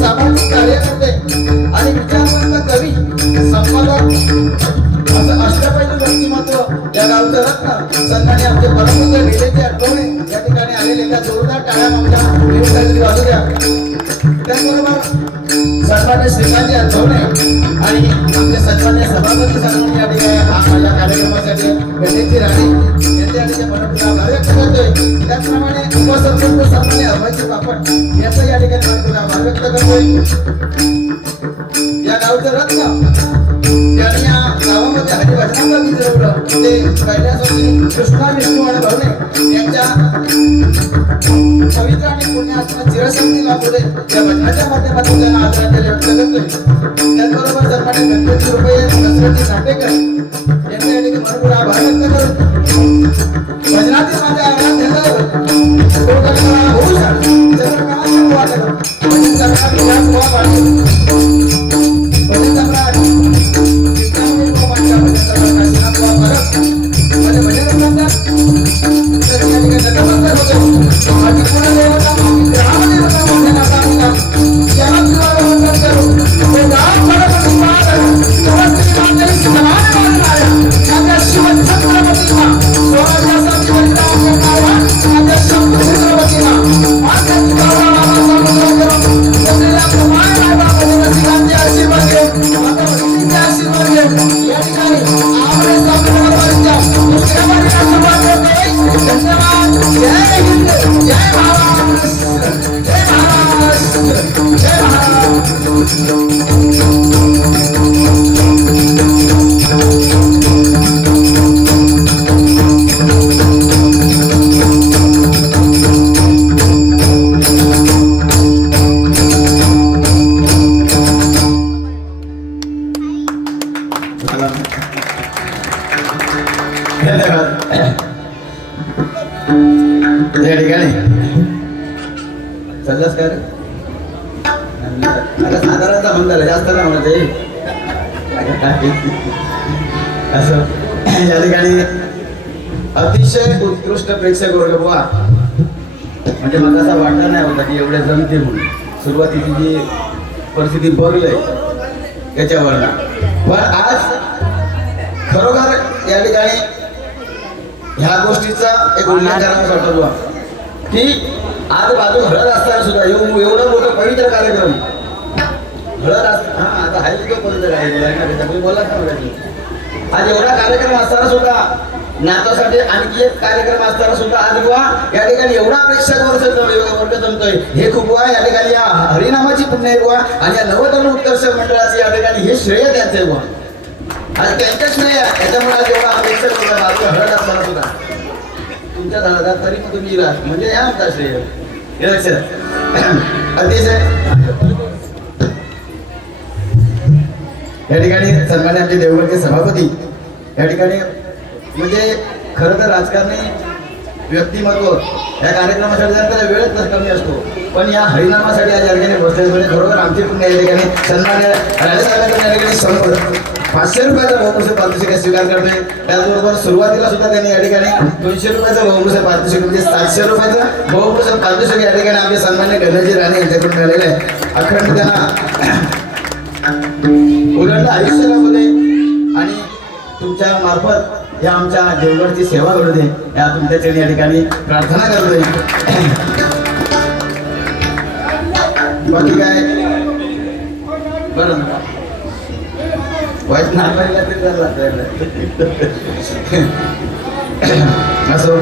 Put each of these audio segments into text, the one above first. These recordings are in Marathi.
सामाजिक कार्यकर्ते आणि विचारवंत कवी संपादक असं अष्टपैलू व्यक्तिमत्व या गावचं रत्न सन्मान्य आमचे परमपूज्य निलेशजी आठवणे या ठिकाणी आलेले त्या जोरदार टाळ्या आमच्या निवेदनासाठी वाजू द्या. त्याचबरोबर सन्मान्य श्रीकांतजी आठवणे आणि आमचे सन्मान्य सभापती सन्मान या ठिकाणी माझ्या कार्यक्रमासाठी गणेशजी राणे यांच्या ठिकाणी परमपूज्य आभार व्यक्त करतोय. त्याचप्रमाणे उपसरपंच सन्मान्य अभयजी पापड याचा या ठिकाणी परमपूज्य आभार व्यक्त करतोय. या गावचं रत्न ज्यांनी या गावामध्ये हरिभजनांना विजरवलं ते कैलासवासी कृष्णा विष्णू आणि भवने यांच्या पवित्र आणि पुण्य आत्मा चिरशक्ती लाभू दे या भजनाच्या माध्यमातून त्यांना आदरांजली व्यक्त करतोय. त्याचबरोबर सन्मान्य गणपती रुपये कसरतजी नाटेकर यांच्या या ठिकाणी भरपूर आभार व्यक्त करतो. भजनातील माझ्या आराध्याला तो करणारा भूषण चंद्रकांत वाटलं भजन करणारा विलास बुवा पाटील भजन सम्राट या ठिकाणी चाललास का आता साधारणतः म्हणता जास्त ना म्हणत असं या ठिकाणी अतिशय उत्कृष्ट प्रेक्षक वर्ग बुवा म्हणजे मला असा वाटला नाही होता की एवढे जमते म्हणून सुरुवातीची जी परिस्थिती बघलंय त्याच्यावर पण आज खरोखर या ठिकाणी ह्या गोष्टीचा एक उल्लेख करावा वाटतो बुवा की आज बाजू हळद असताना सुद्धा एवढं मोठं पवित्र कार्यक्रम हळद असताना आता हाय तो पवित्र आहे बोला आज एवढा कार्यक्रम असताना सुद्धा नातासाठी आणखी एक कार्यक्रम असताना सुद्धा आज बुवा या ठिकाणी एवढा प्रेक्षक वर्ग जमतोय हे खूप बुवा या ठिकाणी या हरिनामाची पुण्य आहे बुवा आणि या नवतरुण उत्कर्ष मंडळाचे या ठिकाणी हे श्रेय त्यांचं आहे बुवा. आज त्यांचं श्रेय आहे त्याच्यामुळे आज एवढा प्रेक्षक वर्ग बाजू हळद असताना सुद्धा तुमच्या दादा तरी तुम्ही म्हणजे या आमचा श्रेय हे लक्षात अतिशय या ठिकाणी सन्मान्य आमचे देवगडचे सभापती या ठिकाणी म्हणजे खरं तर राजकारणी व्यक्तिमत्व या कार्यक्रमासाठी त्याला वेळच कमी असतो पण या हरिनामासाठी आज या ठिकाणी बसले म्हणजे खरोखर आमची पुण्य या ठिकाणी सन्मान्य राजेसाहेबांनी या ठिकाणी 500 रुपयाचा बहुमूल्य पारितोषिक स्वीकार करतोय. त्याचबरोबर सुरुवातीला सुद्धा त्यांनी या ठिकाणी 200 रुपयाचा बहुमूल्य पारितोषिक म्हणजे 700 रुपयाचं बहुमूल्य पारितोषिक या ठिकाणी आमचे सन्मान्य गणेशजी राणे यांच्याकडून मिळालेले आहे. अखंड त्यांना उलटलं आयुष्य लाभू दे आणि तुमच्या मार्फत या आमच्या देवगडची सेवा करू दे या तुमच्याकडे या ठिकाणी प्रार्थना करतोय. बाकी काय बरं वाईट नापायला असं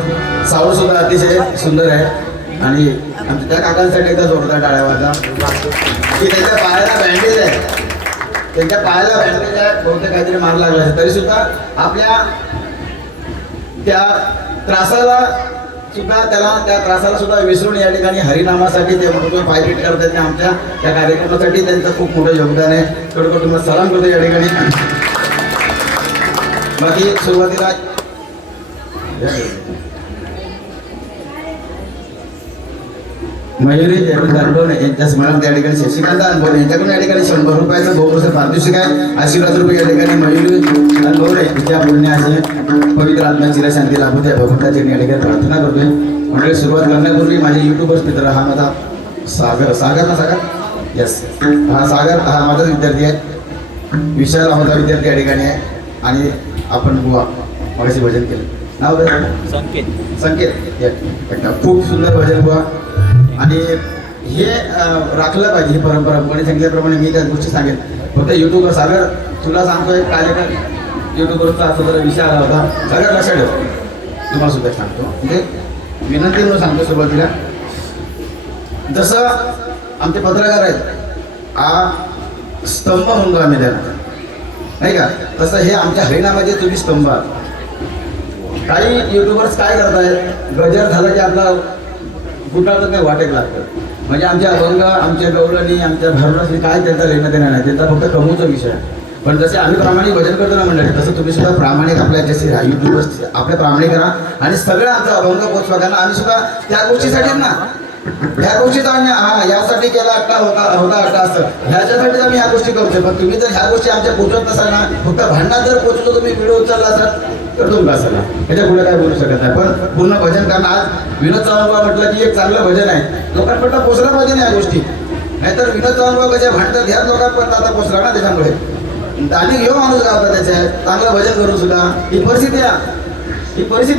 साऊंड सुद्धा अतिशय सुंदर आहे आणि आमच्या त्या काकांसाठी एकदा जोरदार टाळ्या वाजवा की त्यांच्या पायाला बँडेज आहे त्यांच्या पायाला बँडेज आहे बहुतेक काहीतरी मार लागला आहे तरी सुद्धा आपल्या त्या त्रासाला सुद्धा त्या त्रासाला सुद्धा विसरून या ठिकाणी हरिनामासाठी ते म्हणतो पायपीट करतात आमच्या त्या कार्यक्रमासाठी त्यांचं खूप मोठं योगदान आहे. थोडं तुम्हाला सलाम करतो या ठिकाणी. बाकी सुरुवातीला मयुरी अनबोने यांच्या स्मरण त्या ठिकाणी शशिकांत अनबोने यांच्याकडून या ठिकाणी 100 रुपयाचं बहुमूल्य पारितोषिक आहे. आशीर्वाद रुपये या ठिकाणी मयुरी अनबोने तिच्या पुण्याचे पवित्र आत्मा चिरशांती लाभू द्या भगवंताची या ठिकाणी प्रार्थना करतोय. म्हणजे सुरुवात करण्यापूर्वी माझे युट्यूबर्स मित्र हा माझा सागर ना सागर यस हा सागर हा माझाच विद्यार्थी आहे. विशाल हा माझा विद्यार्थी या ठिकाणी आहे आणि आपण बुवा मगाशी भजन केलं, नाव काय? संकेत खूप सुंदर भजन बुवा. आणि हे राखलं पाहिजे ही परंपरा. कोणी सांगितल्याप्रमाणे मी त्या गोष्टी सांगेन. फक्त युट्यूबवर सागर तुला सांगतोय कार्यक्रम युट्यूबवरचा असा जरा विषय आला होता, सगळ्यात लक्षात ठेव. तुम्हाला सुद्धा सांगतो, म्हणजे विनंती म्हणून सांगतो सुरुवातीला. जसं आमचे पत्रकार आहेत, स्तंभ म्हणतो आम्ही त्यांना, नाही का? तसं हे आमच्या हरिनामाचे तुम्ही स्तंभ आहात. काही युट्यूबर्स काय करतायत, गजर झालं की आपला गुटाचं काही वाटेक लागतं. म्हणजे आमच्या अभंग, आमच्या गौरणी, आमच्या भरणाशी काय त्यांचा लेणं देणं नाही, त्यांचा फक्त कमवूचा विषय आहे. पण जसे आम्ही प्रामाणिक भजन करतो ना मंडळी, तसं तुम्ही सुद्धा प्रामाणिक आपल्या जसे युट्यूबर्स आपल्या प्रामाणिक करा आणि सगळं आमचा अभंग पोचवा. कारण आम्ही सुद्धा त्या गोष्टीसाठीच ना, ह्या गोष्टीचा आम्ही यासाठी केला होता अट्टा असं, ह्याच्यासाठी आम्ही ह्या गोष्टी करतोय. पण तुम्ही जर ह्या गोष्टी आमच्या पोचवत नसाल ना, फक्त भांडणात जर पोचवतो तुम्ही व्हिडिओ उचलला असाल तर तुम्ही असाल, ह्याच्या पुढे काय बोलू शकत नाही. पण पूर्ण भजन करणं, आज विनोद चव्हाण म्हटलं की एक चांगलं भजन आहे, लोकांपर्यंत पोचलं पाहिजे ना या गोष्टी. नाहीतर विनोद चव्हाण कशा भांडतात ह्याच लोकांपर्यंत आता पोचला ना, त्याच्यामुळे आणि घेऊ माणूस गावता त्याच्या चांगलं भजन करून सुद्धा ही परिस्थिती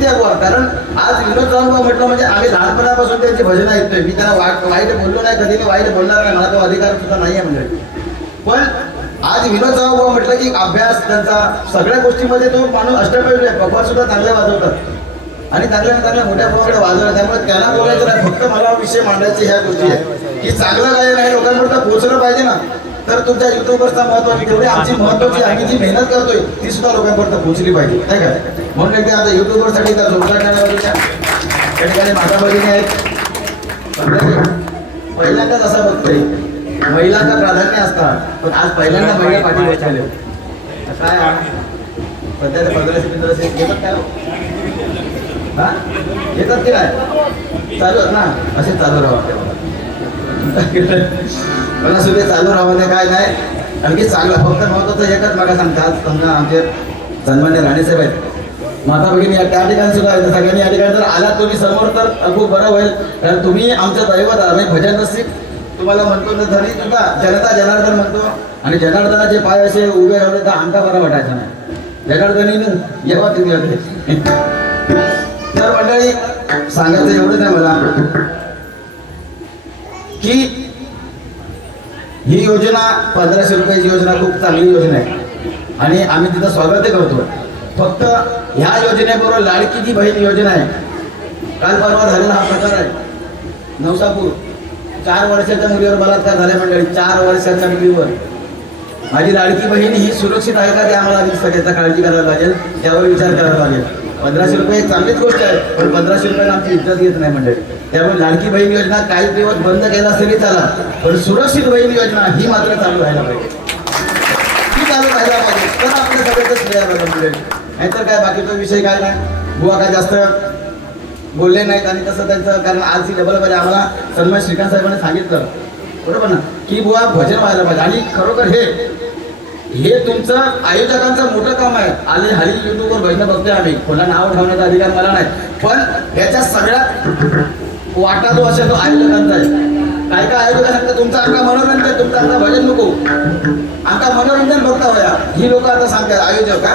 आहे बुवा. कारण आज विनोद चव्हाण म्हटलं म्हणजे आम्ही लहानपणापासून त्यांची भजन ऐकतोय. मी त्यांना वाईट बोललो नाही, कधी मी वाईट बोलणार नाही, मला तो अधिकार सुद्धा नाही आहे म्हणजे. पण आज विनोद चव्हाण म्हटलं की अभ्यास त्यांचा सगळ्या गोष्टीमध्ये तो माणूस अष्टपैलू आहे. पप्पा सुद्धा चांगले वाजवतात आणि चांगल्या मोठ्या प्रमाणात वाजवतात. त्यामुळे त्यांना बोलायचं नाही, फक्त मला विषय मांडायचे ह्या गोष्टी आहे की चांगलं गायन नाही लोकांपर्यंत पोहोचलं पाहिजे ना. तर तुमच्या युट्यूबवरचा महत्व तेवढी आमची महत्वाची आम्ही जी मेहनत करतोय ती सुद्धा लोकांपर्यंत पोहोचली पाहिजे, नाही का? म्हणून एकदा आता युट्यूबवरसाठी त्या झोपड्या त्या ठिकाणी माझ्या बहिणी आहेत. पहिल्यांदाच असं बघतोय महिलांना प्राधान्य असतात, पण आज पहिल्यांदा महिला पाठी बसले काय सध्या 15 येतात काय हा येतात की नाही? चालू ना, असे चालू राहा पण असं ते चालू राहणे काय नाही. आणखी चांगलं फक्त महत्वाचं एकच मला सांगतात, समजा आमचे सन्मान्य राणेसाहेब आहेत, माता भगिनी त्या ठिकाणी सुद्धा आहेत. सगळ्यांनी या ठिकाणी जर आला तुम्ही समोर तर खूप बरं होईल. कारण तुम्ही आमच्या दैवत आम्ही भजन नसतील तुम्हाला म्हणतो ना, तरी सुद्धा जनता जनार्दन म्हणतो आणि जनार्दनाचे पाय असे उभे राहिले तर आमचा बरं वाटायचा नाही. जनार्दनी येवा तिथे होते. तर मंडळी सांगायचं एवढंच आहे मला की ही योजना 1500 रुपयाची योजना खूप चांगली योजना आहे आणि आम्ही तिथं स्वागत करतो. फक्त ह्या योजनेबरोबर लाडकी जी बहीण योजना आहे, काल परवा झालेला हा प्रकार आहे नवसापूर. 4 वर्षाच्या मुलीवर बलात्कार झाले मंडळी. 4 वर्षाच्या मुलीवर. माझी लाडकी बहीण ही सुरक्षित आहे का ते आम्हाला त्याचा काळजी करायला लागेल, त्यावर विचार करायला लागेल. 1500 रुपये एक चांगलीच गोष्ट आहे, पण 1500 रुपयाला आमची इज्जत येत नाही मंडळी. त्यामुळे लाडकी बहीण योजना काही दिवस बंद केला तरी चाला, पण सुरक्षित बहीण योजना ही मात्र चालू राहायला पाहिजे. ही चालू राहायला पाहिजे तर आपल्या सगळ्याच श्रेय मंडळी. नाहीतर काय बाकीचा विषय काय नाही. बुवा काय जास्त बोलले नाहीत आणि तसं त्यांचं, कारण आज ही डबल पाहिजे आम्हाला सन्मान श्रीकांत साहेबांनी सांगितलं बरोबर ना की बुवा भजन व्हायला पाहिजे. आणि खरोखर हे तुमचं आयोजकांचं मोठं काम आहे. आले हल्ली युट्यूबवर भजन बघतोय आम्ही, कोणा नाव ठेवण्याचा अधिकार मला नाही, पण याच्या सगळ्यात वाटा जो असेल तो आयोजकांचा आहे. काय काय आयोजकांना सांगतात तुमचं आमका मनोरंजन, तुमचं आमका भजन नको, आमका मनोरंजन बघता होया ही लोक आता सांगतात आयोजक हा,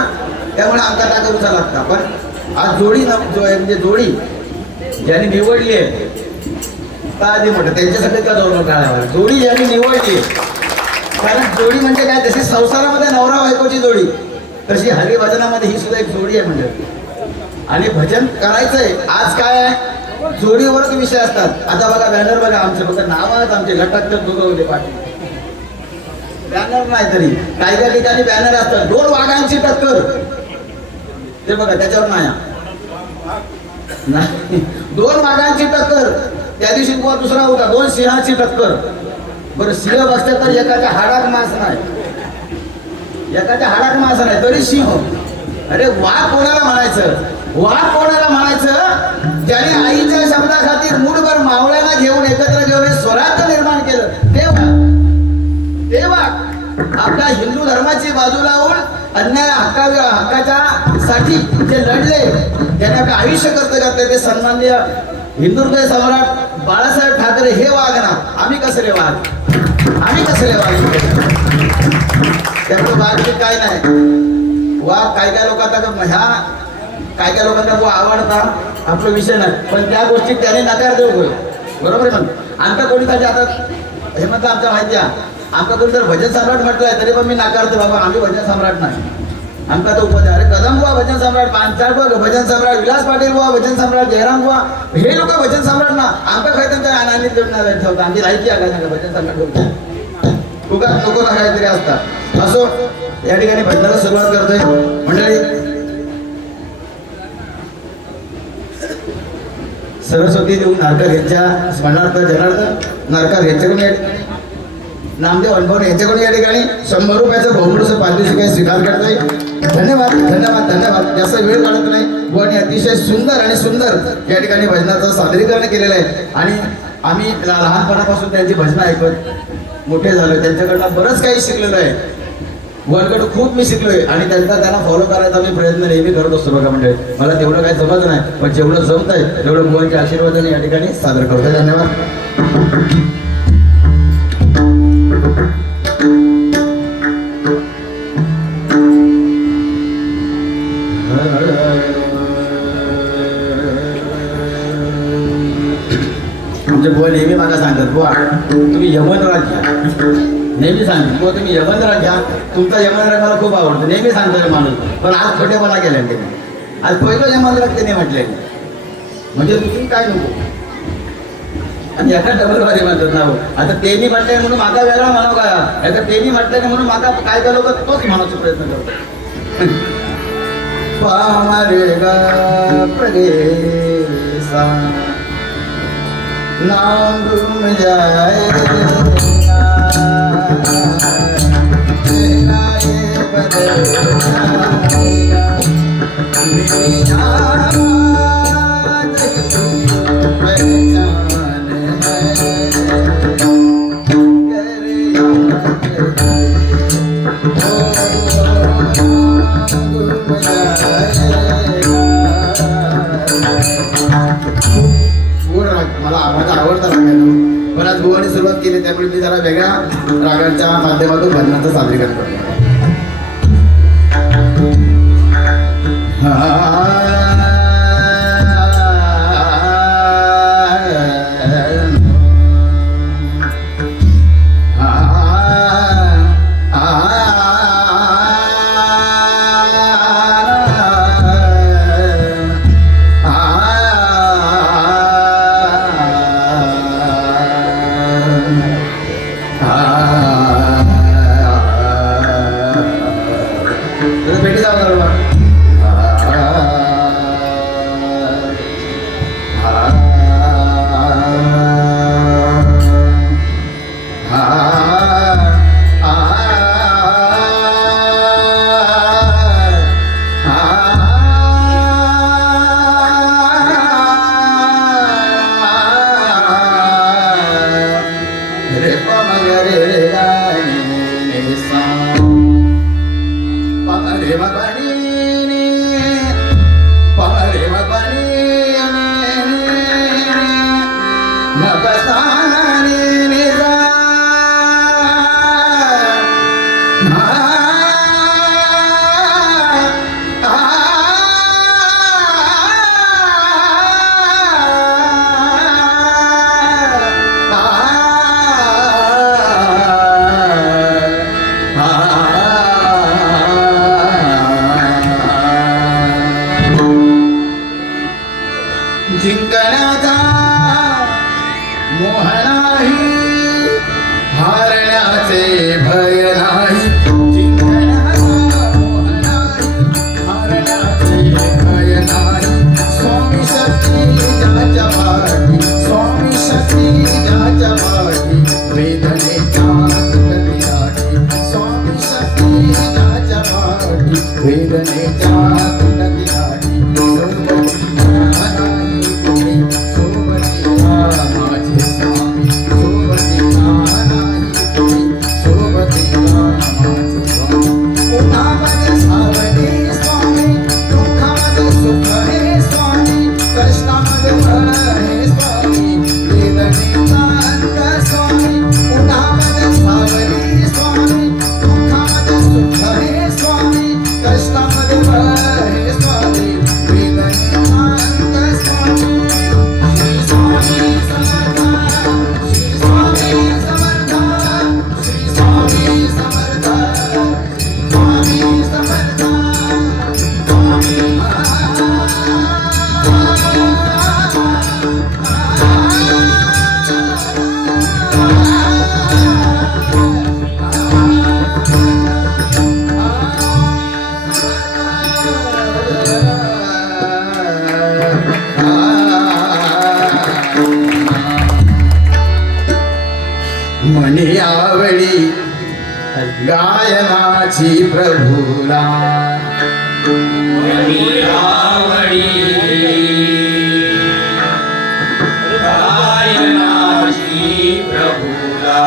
त्यामुळे आमका काय करूचा लागता. पण आज जोडी म्हणजे जोडी ज्यांनी निवडली आहे का आधी म्हटलं त्यांच्यासाठी का जोडणं टाळावं. जोडी ज्यांनी निवडली, कारण जोडी म्हणजे काय, जशी संसारामध्ये नवरा बायकोची जोडी तशी हरिभजनामध्ये ही सुद्धा एक जोडी आहे म्हणजे. आणि भजन करायचंय आज काय आहे, जोडीवरच विषय असतात. आता बघा बॅनर बघा आमचे, फक्त नावात आमचे लटकत दोघं होते पाठी, बॅनर नाही तरी काही काही ठिकाणी बॅनर असतात. 2 वाघांची टक्कर ते बघा त्याच्यावर नाही 2 वाघांची टक्कर. त्या दिवशी दुसरा होता 2 सिंहाची टक्कर. बरं सिंह बसते तर एकाच्या हाडात मांस नाही, एकाच्या हाडात मांस नाही तरी सिंह. अरे वाघ कोणाला म्हणायचं, वाघ कोणाला म्हणायचं ज्याने आईच्या शब्दाखातीर मूठभर मावळ्यांना घेऊन एकत्र घेऊन स्वराज्य निर्माण केलं ते वाघ. आपल्या हिंदू धर्माची बाजू लावून अन्याय हक्काच्या साठी जे लढले, ज्यांनी आपलं आयुष्य कर्तव्य घातले, ते सन्माननीय हिंदुत्व सम्राट बाळासाहेब ठाकरे हे वाघ ना. आम्ही कसले वाघ, आम्ही कसले वाघ. त्यामुळे वाघ काय नाही, वा काय काय लोक आता ह्या काय काय लोकांना बुवा आवडता आपला विषय नाही, पण त्या गोष्टी त्याने नकार देऊ होय. बरोबर आहे. पण आमका कोणीसाठी आता हे म्हणतं आमच्या माहिती आहे, आमका कोणी जर भजन सम्राट म्हटलंय तरी पण मी नाकारतो, बाबा आम्ही भजन सम्राट नाही. आमका तो उपाध्याय अरे कदम बुवा भजन सम्राट, पांचाळ बुवा भजन सम्राट, विलास पाटील बुवा भजन सम्राट, जयराम बुवा हे लोक भजन सम्राट ना. आमका काय त्यांच्या आनंदी ठेवता आमची राहायची आहे का भजन सम्राट ठेवतो तुका नको ना काहीतरी असतात. असो या ठिकाणी भजनाला सुरुवात करतोय मंडळी. सरस्वती देऊन नारकर यांच्या स्मरणार्थ जनार्दन नारकर यांच्याकडून या ठिकाणी नामदेव अनुभव यांच्याकडून या ठिकाणी 100 रुपयाचं बहुमूल्य पारितोषिक स्वीकार करतोय. धन्यवाद धन्यवाद धन्यवाद. जास्त वेळ काढत नाही बुवाने अतिशय सुंदर आणि सुंदर या ठिकाणी भजनाचं सादरीकरण केलेलं आहे. आणि आम्ही लहानपणापासून त्यांची भजनं ऐकत मोठे झालो, त्यांच्याकडनं बरंच काही शिकलेलो आहे. बुवांकडून खूप मी शिकलोय आणि त्यांना फॉलो करायचा मी प्रयत्न नेहमी करत असतो. बघा म्हणजे मला तेवढं काही जमत नाही, पण जेवढं जमत आहे तेवढं बुवांच्या आशीर्वादाने या ठिकाणी सादर करतोय. धन्यवाद. आमचे बुवा नेहमी मला सांगतात, बुवा तुम्ही यमन राग घ्या. नेहमी सांगतो बुवा तुम्ही यमन राग घ्या, तुमचा यमन राग मला खूप आवडतो. नेहमी सांगतो माणूस, पण आज खोटेपणा केला त्यांनी. आज पहिलं यमन राग त्यांनी म्हटलंय म्हणजे तुम्ही काय नको आणि एका डबलवारी म्हणतात ना. आता त्यांनी म्हटलंय म्हणून माका वेगळा म्हणावं का, आता त्यांनी म्हटलंय म्हणून माका काय काय लोक तोच म्हणायचा प्रयत्न करतो. पामरे गा प्रगे सा नाम घूम जाएगा तेरा ये बदल जाएगा मेरी आवाज़ पहचान है करे घूम जाएगा. मला आवाज आवडता रागायला, पण आज बुवाने सुरुवात केली त्यामुळे मी जरा वेगळ्या रागांच्या माध्यमातून भजनाचं सादरीकरण करतो. जिंकण्याचा मोह नाही, हारण्याचे भय नाही. जिंकण्याचा मोह नाही, हारण्याचे भय नाही. स्वामी शक्ती ज्याच्या पाठी, स्वामी शक्ती ज्याच्या पाठी, वेदनेच्या तुटती. स्वामी शक्ती ज्याच्या पाठी, वेदनेच्या तुटती. सोबती आवडी गायनाची प्रभूला आवडी गायनाची प्रभूला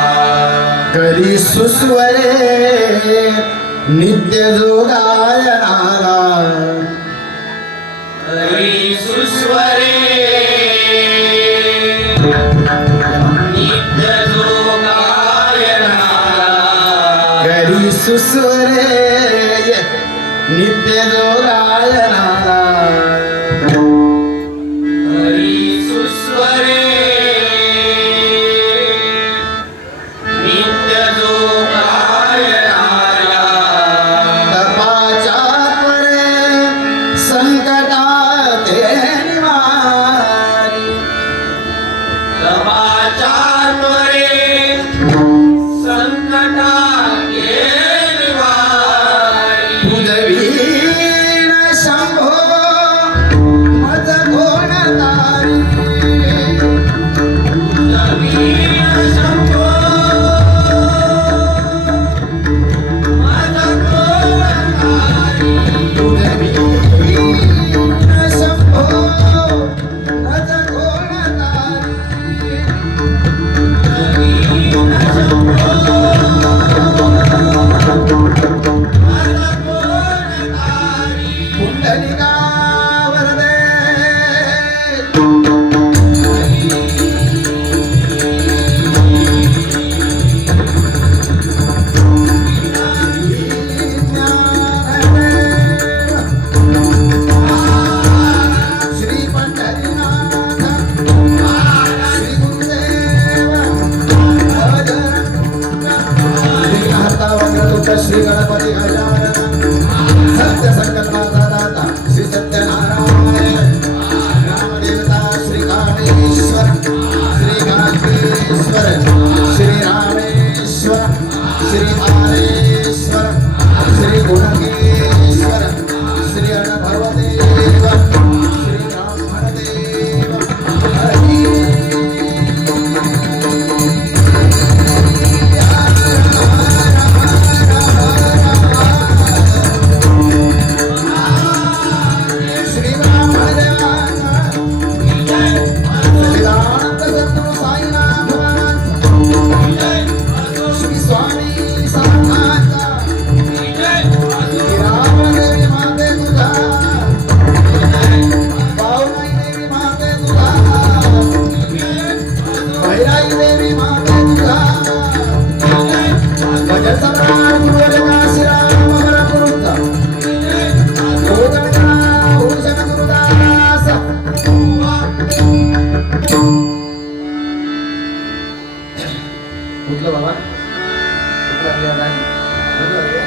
करी सुस्वरे नित्य जो गायनाला हरी सुस्वरे नित्य जो गायनाला करी सुस्वरे नित्य जो गायनाला हरी सुस्वरे नित्य जो गायनाला तपाच्या त्वरे संकटाते निवारी तपाच्या त्वरे संकटाचे निवारी तुझवीण शंभो मज कोण तारी नवीन शंभो माझा कोणतारी तुझवीण शंभो मज कोण तारी नवीन शंभो माझा कोणतारी पुंडलिका वरदे श्री पंढरीनाथ श्री गुरुदेव श्री गणपती गजानन सत्य संकल्पाचा दाता श्री सत्यनारायण रामदेवता श्री कामेश्वर श्री कांतेश्वर श्री रामेश्वर श्री आरेश्वर श्री गुणकेश्वर श्री अनुभवदेव श्री ब्राह्मणदेव हरी श्री ब्राह्मणदेवा सच्चिदानंद सद्गुरु साईनाथ महाराज श्री स्वामी समर्थ श्री रामदेवी माते तुझा पावनाई देवी माते तुझा भैराई देवी माते तुझा भजन सम्राट गुरुदेवा श्रीराम गुरुचा भूषण गुरुदास कुठलं बाबा कुठलं आपल्या गाणी? कुठलं आहे?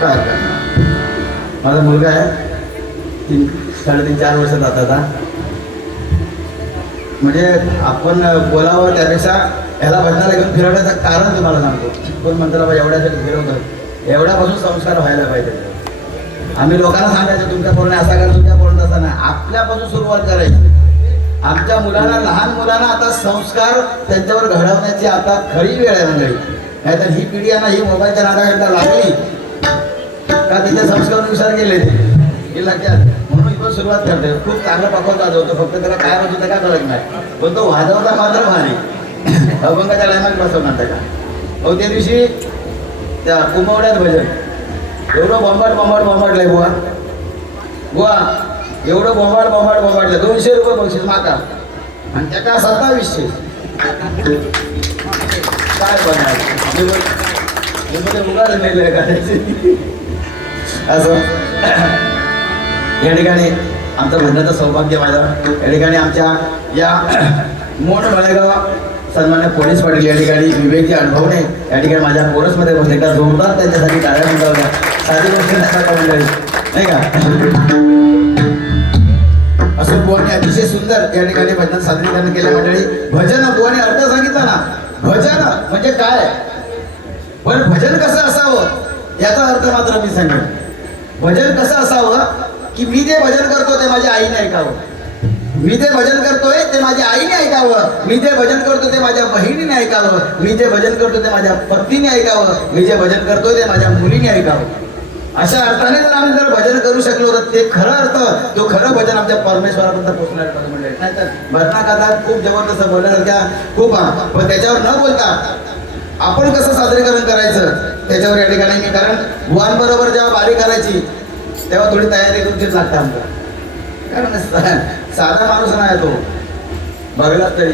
बरं. माझा मुलगा आहे 3-3.5-4 वर्षाचा आता म्हणजे आपण बोलावं त्यापेक्षा ह्याला भजनाला घेऊन फिरवण्याचं कारण तुम्हाला सांगतो. कोण म्हणतो बाबा एवढ्यासाठी फिरवतो एवढ्यापासून संस्कार व्हायला पाहिजे. आम्ही लोकांना सांगायचं तुमच्या पोराने असा करा तुमच्या पोराने तसा नाही आपल्यापासून सुरुवात करायची. आमच्या मुलांना लहान मुलांना आता संस्कार त्यांच्यावर घडवण्याची आता खरी वेळ आहे मंडळी. नाहीतर ही पिढी आहे ना ही मोबाईलच्या नादाकडे लागली का तिथे संस्कार विचार गेले ते लक्षात म्हणून इथं सुरुवात करते. खूप चांगला पकवान वाजवतो फक्त त्याला काय वाजवतं काय कळत नाही पण तो वाजवता मात्र भारी अभंगाच्या लाईनात बसवणार त्याला. अहो त्या दिवशी त्या कुंभवड्यात भजन एवढं बॉम्बाटलंय बुवा एवढं बॉम्बाटलं 200 रुपये बक्षीस माका आणि त्याका 2700 काय बनायचं उगाच नेलंय का असं. या ठिकाणी आमचं भजनाचं सौभाग्य माझं. या ठिकाणी आमच्या या मोठ मळेगाव सन्मान्य पोलीस पाटील या ठिकाणी विवेकजी अनुभवणे या ठिकाणी माझ्या कोरसमध्ये बसले का जोरदार त्यांच्यासाठी टाळ्या म्हणता साधी गोष्ट मंडळी नाही का. असं बुवाने अतिशय सुंदर या ठिकाणी भजन सादरीकरण केलं मंडळी. भजन बुवाने अर्थ सांगितला ना भजन म्हणजे काय पण भजन कसं असावं याचा अर्थ मात्र मी सांगेन. भजन कसं असावं की मी जे भजन करतो ते माझ्या आईने ऐकावं मी जे भजन करतोय ते माझ्या आईने ऐकावं, मी जे भजन करतो ते माझ्या बहिणीने ऐकावं, मी जे भजन करतो ते माझ्या पत्नीने ऐकावं, मी जे भजन करतोय ते माझ्या मुलीने ऐकावं. अशा अर्थाने जर आम्ही जर भजन करू शकलो तर ते खरं अर्थ, तो खरं भजन आमच्या परमेश्वरापर्यंत पोहोचणार म्हणजे नाही तर भजना कथा खूप जबरदस्त बोलण्यासारख्या खूप पण त्याच्यावर न बोलता आपण कसं सादरीकरण करायचं त्याच्यावर या ठिकाणी मी, कारण बुवांबरोबर जेव्हा बारी करायची तेव्हा थोडी तयारी तुमचीच लागते आमचं. कारण साधा माणूस नाही तो बघलाच तरी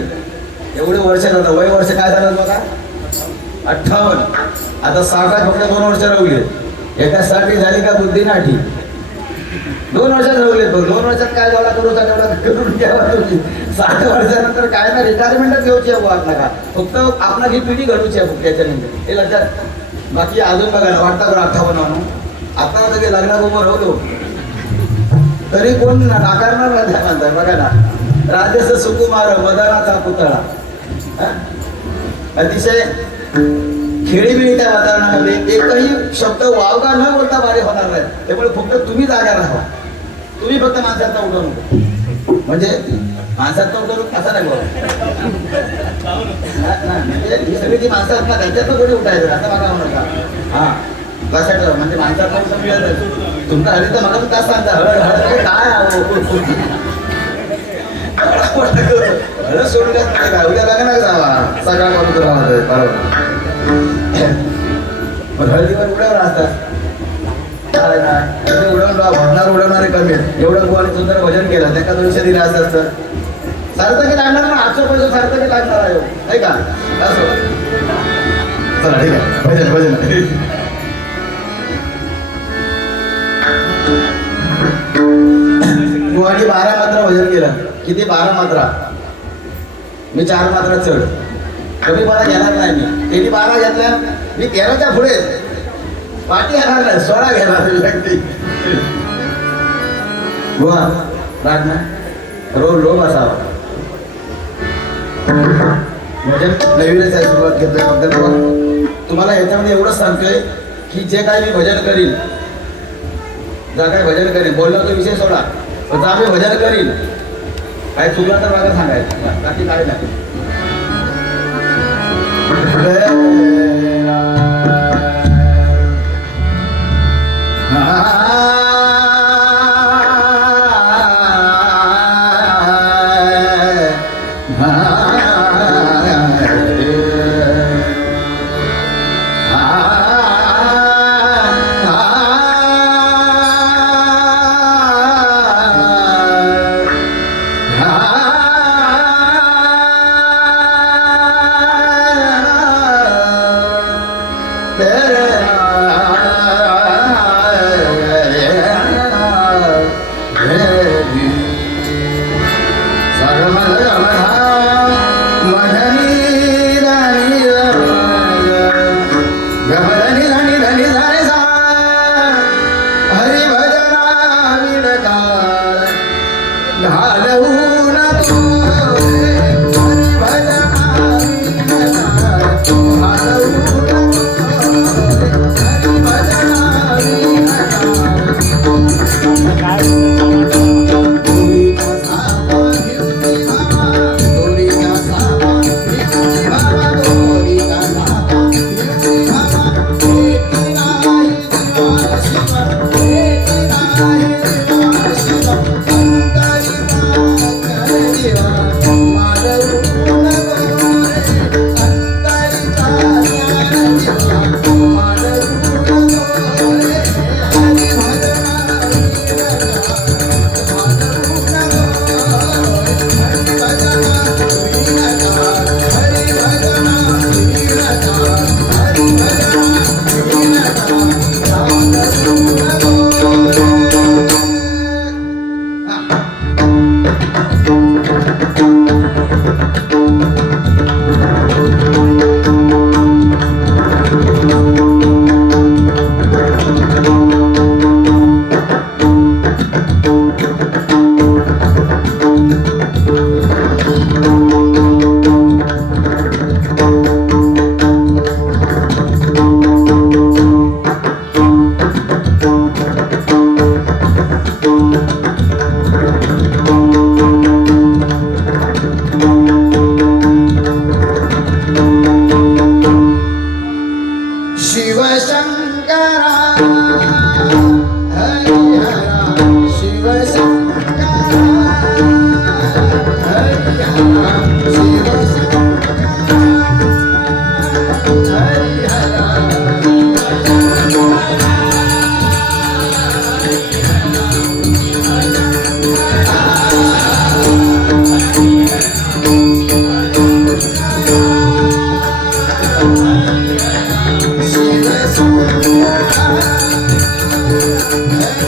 एवढे वर्ष झालं, वय वर्ष काय झालं बघा 58. आता 60 फक्त 2 वर्ष राहिली. एका 60 झाली का बुद्धी नाठी 2 वर्षात राहिली. 2 वर्षात काय जेवढा करू तेवढा करून घ्यावा तुम्ही. 60 वर्षानंतर काय ना रिटायरमेंटच घेऊची आहे आपला का, फक्त आपला ही पिढी घडूची आहे त्याच्यानंतर हे लक्षात. बाकी अजून बघायला वाटतं बरं 58 म्हणून आता सगळे लग्नात उभं राहतो तरी कोण नाकारणार नाही त्या म्हणतात. बघा ना राजस सुकुमार मदनाचा पुतळा, अतिशय खेळीबिळी त्या वातावरणामध्ये एकही शब्द वावगा न बोलता बारी होणार नाही. त्यामुळे फक्त तुम्ही जागा राहा, तुम्ही फक्त माणसाचा उठवू नको. म्हणजे माणसाचा उठवू कसा नाही बोला म्हणजे ही सगळी जी माणसं असतात त्यांच्यात कोणी उठायचं असं बघा नका. हा लक्षात म्हणजे माणसाचा उठवलं तुमचा हरी तर मला तास सांगता काय सोडून काय उद्या लग्न जावा सकाळ करून बरोबर हळदीवर उड्यावर असतात उडवणारे कमी एवढं गोवाने सुंदर भजन केलं त्या दिवशी दिलं असं असतं सार्थकी लागणार ना 800 पैसे सार्थकी लागणार आहे नाही का असं. चला ठीक आहे भजन भजन गुवाहाटी 12 मात्रा भजन केलं. किती 12 मात्रा, मी 4 मात्रा चढ कमी मला घेणार नाही. मी त्यांनी 12 घेतल्या, मी 13च्या पुढे पाठी येणार नाही 16 घेणार लागते. गोवा राग ना लोभ असावा. भजन नवीनच आहे सुरुवात घेतोय. तुम्हाला याच्यामध्ये एवढंच सांगतोय की जे काय मी भजन करील, जा काय भजन करील बोललो तो विषय सोडा, पण आम्ही भजन करील काय चुकला तर मला सांगायचं बाकी काय नाही.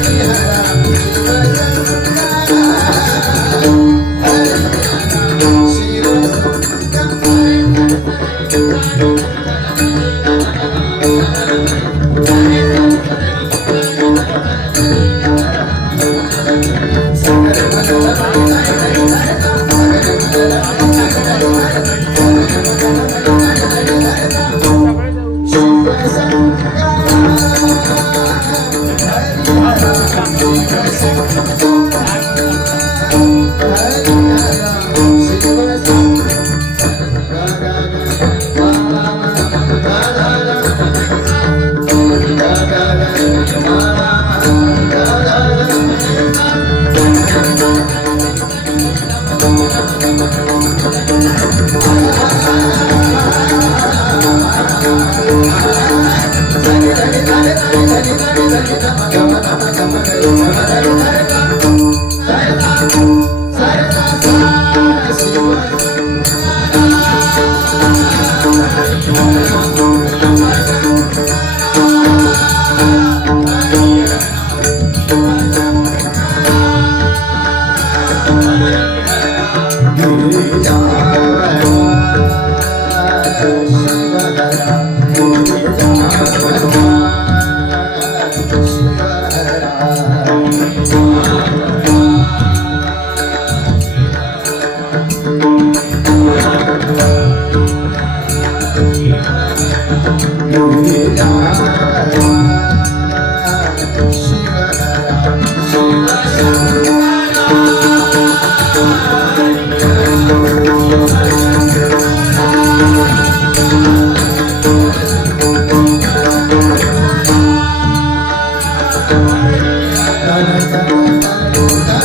Thank you.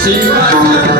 शिवा